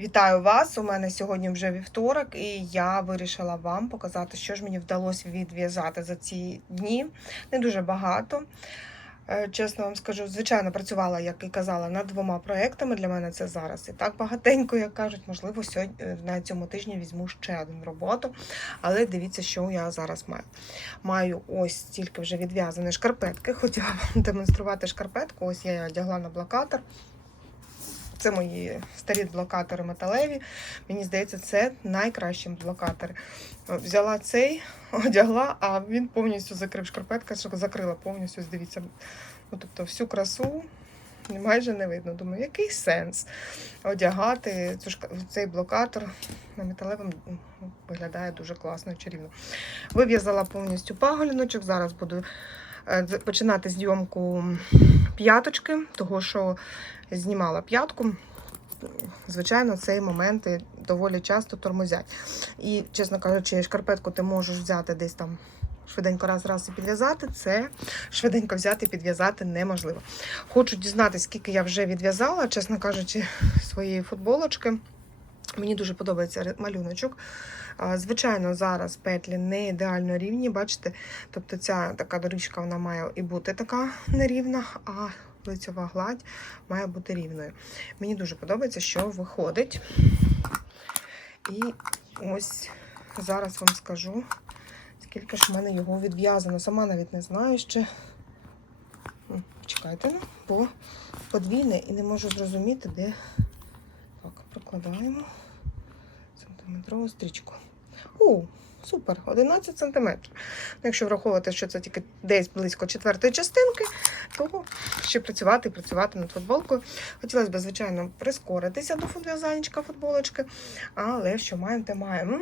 Вітаю вас! У мене сьогодні вже вівторок, і я вирішила вам показати, що ж мені вдалося відв'язати за ці дні. Не дуже багато. Е, Чесно вам скажу, звичайно, працювала, як і казала, над двома проектами. Для мене це зараз і так багатенько, як кажуть. Можливо, сьогодні е, на цьому тижні візьму ще одну роботу. Але дивіться, що я зараз маю. Маю ось стільки вже відв'язані шкарпетки. Хотіла вам демонструвати шкарпетку. Ось я її одягла на блокатор. Це мої старі блокатори металеві. Мені здається, це найкращі блокатори. Взяла цей, одягла, а він повністю закрив шкарпетка, що закрила повністю, ось дивіться. Ну, тобто всю красу майже не видно. Думаю, який сенс одягати цей блокатор на металевому ну, виглядає дуже класно і чарівно. Вив'язала повністю паголіночок. Зараз буду е, починати зйомку п'яточки, того що знімала п'ятку. Звичайно, цей моменти доволі часто тормозять. І, чесно кажучи, шкарпетку ти можеш взяти десь там швиденько раз-раз і підв'язати. Це швиденько взяти і підв'язати неможливо. Хочу дізнатися, скільки я вже відв'язала, чесно кажучи, своєї футболочки. Мені дуже подобається малюночок. Звичайно, зараз петлі не ідеально рівні, бачите? Тобто ця така доріжка вона має і бути така нерівна, а лицьова гладь має бути рівною. Мені дуже подобається, що виходить. І ось зараз вам скажу, скільки ж в мене його відв'язано. Сама навіть не знаю ще. Чекайте, ну, бо подвійне і не можу зрозуміти, де. Так, прокладаємо сантиметрову стрічку. О, супер, 11 сантиметрів. Ну, Якщо враховувати, що це тільки десь близько четвертої частинки, то ще працювати і працювати над футболкою. Хотілося б, звичайно, прискоритися до футв'язанечка футболочки, але що маємо, те маємо.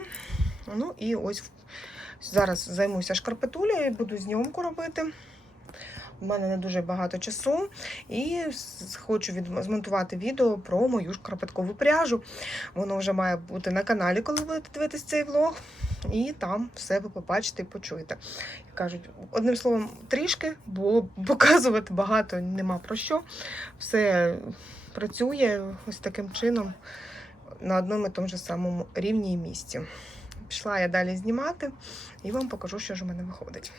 Ну і ось зараз займуся шкарпетулею, буду зйомку робити. У мене не дуже багато часу, і хочу від... змонтувати відео про мою шкарпеткову пряжу. Воно вже має бути на каналі, коли будете дивитися цей влог. І там все ви побачите і почуєте. Кажуть, одним словом, трішки, бо показувати багато нема про що. Все працює ось таким чином на одному і тому ж самому рівні і місці. Пішла я далі знімати і вам покажу, що ж у мене виходить.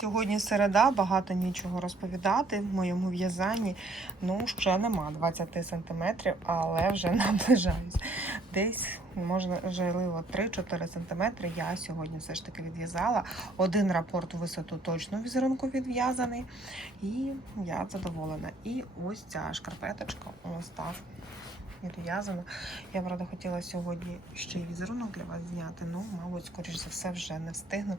Сьогодні середа, багато нічого розповідати в моєму в'язанні. Ну, ще нема 20 сантиметрів, але вже наближаюсь. Десь, можливо, 3-4 сантиметри я сьогодні все ж таки відв'язала. Один рапорт у висоту точно візерунку відв'язаний. І я задоволена. І ось ця шкарпеточка, ось так відв'язана. Я, правда, хотіла сьогодні ще й візерунок для вас зняти. Ну, мабуть, скоріш за все, вже не встигну.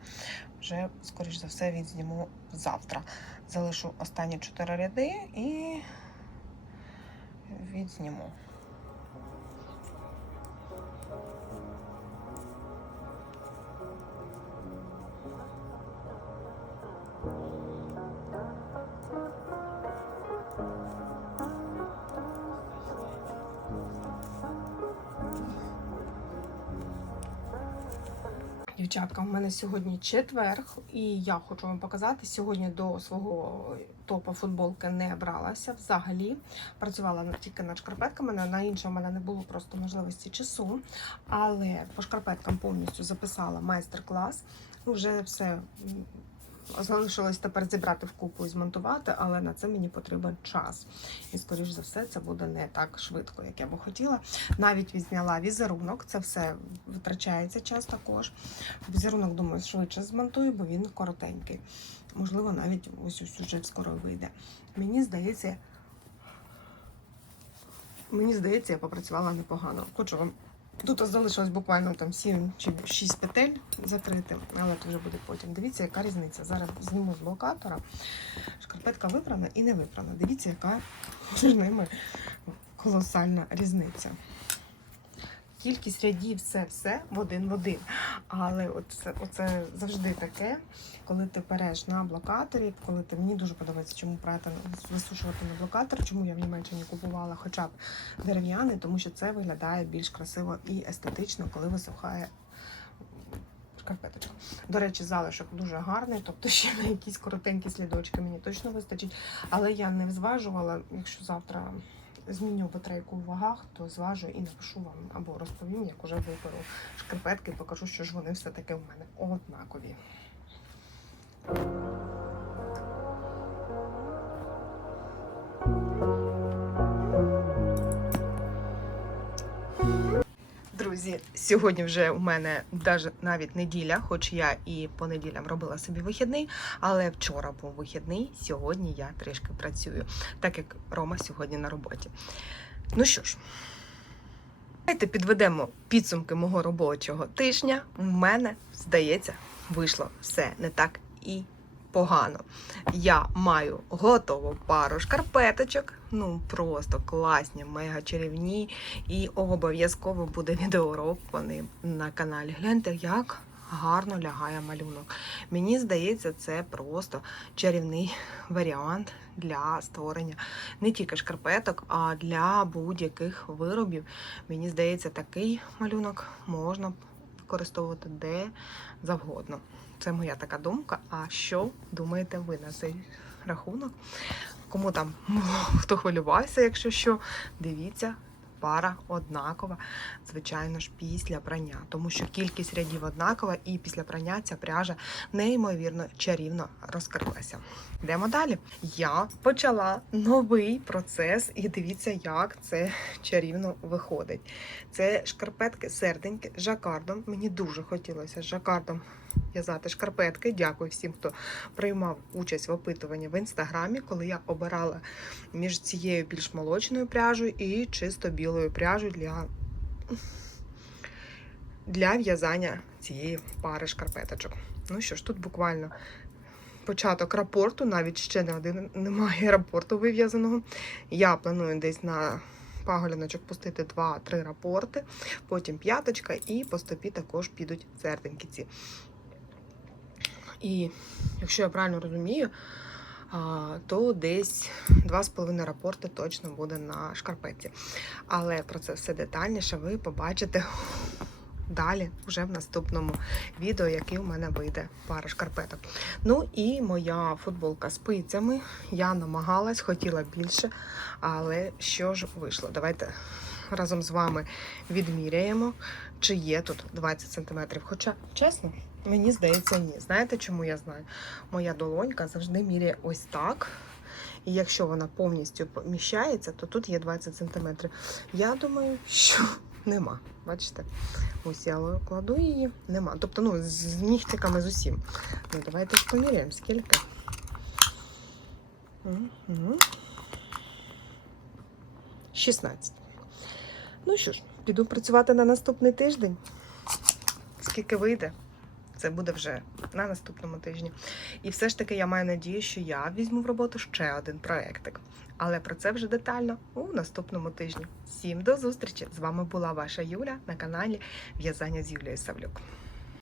Вже, скоріш за все, відзніму завтра. Залишу останні чотири ряди і відзніму. Дівчатка, у мене сьогодні четверг, і я хочу вам показати. Сьогодні до свого топу футболки не бралася взагалі. Працювала тільки над шкарпетками. На, інше в мене не було просто можливості часу. Але по шкарпеткам повністю записала майстер-клас. Вже все залишилось тепер зібрати в купу і змонтувати, але на це мені потрібен час. І, скоріш за все, це буде не так швидко, як я би хотіла. Навіть відзняла візерунок, це все витрачається час також. Візерунок, думаю, швидше змонтую, бо він коротенький. Можливо, навіть ось ось сюжет скоро вийде. Мені здається, мені здається, я попрацювала непогано. Хочу вам. Тут залишилось буквально там 7 чи 6 петель закрити, але це вже буде потім. Дивіться, яка різниця. Зараз зніму з блокатора. Шкарпетка випрана і не випрана. Дивіться, яка між ними колосальна різниця. Кількість рядів все все в один в один. Але оце, оце завжди таке, коли ти переш на блокаторі, коли ти мені дуже подобається, чому прати висушувати на блокатор, чому я в Німеччині купувала хоча б дерев'яний, тому що це виглядає більш красиво і естетично, коли висухає шкарпеточка. До речі, залишок дуже гарний, тобто ще на якісь коротенькі слідочки мені точно вистачить. Але я не зважувала, якщо завтра зміню батарейку в вагах, то зважу і напишу вам або розповім, як уже виберу шкарпетки, покажу, що ж вони все-таки в мене однакові. Друзі, сьогодні вже у мене навіть неділя, хоч я і по неділям робила собі вихідний, але вчора був вихідний, сьогодні я трішки працюю, так як Рома сьогодні на роботі. Ну що ж, давайте підведемо підсумки мого робочого тижня. У мене, здається, вийшло все не так і погано. Я маю готову пару шкарпеточок, ну просто класні, мега чарівні. І обов'язково буде відеоурок вони на каналі. Гляньте, як гарно лягає малюнок. Мені здається, це просто чарівний варіант для створення не тільки шкарпеток, а для будь-яких виробів. Мені здається, такий малюнок можна використовувати де завгодно. Це моя така думка. А що думаєте ви на цей рахунок? Кому там хто хвилювався, якщо що, дивіться. Пара однакова, звичайно ж, після прання, тому що кількість рядів однакова, і після прання ця пряжа неймовірно чарівно розкрилася. Йдемо далі. Я почала новий процес, і дивіться, як це чарівно виходить. Це шкарпетки серденьки з жакардом. Мені дуже хотілося з жакардом в'язати шкарпетки. Дякую всім, хто приймав участь в опитуванні в інстаграмі, коли я обирала між цією більш молочною пряжею і чисто білою пряжею для, для в'язання цієї пари шкарпеточок. Ну що ж, тут буквально початок рапорту, навіть ще не один немає рапорту вив'язаного. Я планую десь на паголяночок пустити 2-3 рапорти, потім п'яточка, і по стопі також підуть серденьки ці. І якщо я правильно розумію, то десь 2,5 рапорти точно буде на шкарпетці. Але про це все детальніше ви побачите далі, вже в наступному відео, який у мене вийде пара шкарпеток. Ну і моя футболка з пицями. Я намагалась, хотіла більше, але що ж вийшло? Давайте разом з вами відміряємо, чи є тут 20 см. Хоча, чесно, мені здається, ні. Знаєте, чому я знаю? Моя долонька завжди міряє ось так. І якщо вона повністю поміщається, то тут є 20 см. Я думаю, що нема. Бачите? Ось я кладу її, нема. Тобто, ну, з нігтиками з усім. Ну, давайте поміряємо, скільки. Угу. 16. Ну що ж, піду працювати на наступний тиждень. Скільки вийде, це буде вже на наступному тижні. І все ж таки я маю надію, що я візьму в роботу ще один проєктик. Але про це вже детально у наступному тижні. Всім до зустрічі! З вами була ваша Юля на каналі В'язання з Юлією Савлюк.